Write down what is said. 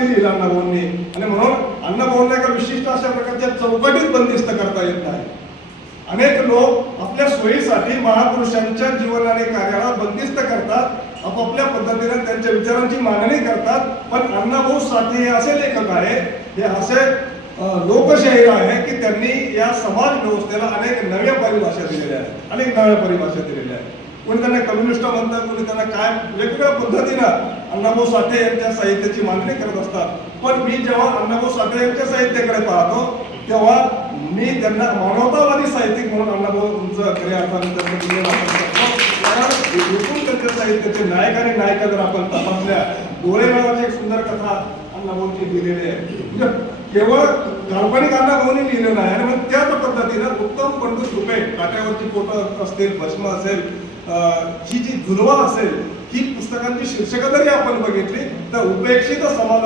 समाजासाठी लिहिलं अण्णाभाऊंनी, आणि म्हणून अण्णाभाऊंना एका विशिष्ट अशा प्रकारच्या चौकटीत बंदिस्त करता येत नाही. अनेक लोक आपल्या सोयीसाठी महापुरुषांच्या जीवन आणि कार्याला बंदिस्त करतात, आपापल्या पद्धतीने त्यांच्या विचारांची मांडणी करतात. पण अण्णाभाऊ साठे हे असे लेखक आहे, हे असे लोकशाहीर आहे की त्यांनी या समाज व्यवस्थेला अनेक नव्या परिभाषा दिलेल्या आहेत, अनेक नव्या परिभाषा दिलेल्या आहेत. कोणी त्यांना कम्युनिस्ट म्हणतात, कोणी त्यांना काय वेगवेगळ्या पद्धतीनं अण्णाभाऊ साठे यांच्या साहित्याची मांडणी करत असतात. पण मी जेव्हा अण्णाभाऊ साठे यांच्या साहित्याकडे पाहतो तेव्हा मी त्यांना मानवतावादी साहित्यिक म्हणून अण्णाभाऊंचं खऱ्या अर्थाने त्यांच्या साहित्याचे नायक आणि नायिका जर आपण तपासल्या, डोळे नावाची एक सुंदर कथा अण्णाभाऊंची लिहिलेली आहे. म्हणजे केवळ काल्पनिक अण्णाभाऊंनी लिहिलं नाही, आणि मग त्याच पद्धतीनं उत्तम पंडू सुपे, काट्यावरची पोटं असतील, भस्म असेल, ही जी झुलवा असेल, ही पुस्तकांची शीर्षकं जरी आपण बघितली तर उपेक्षित समाज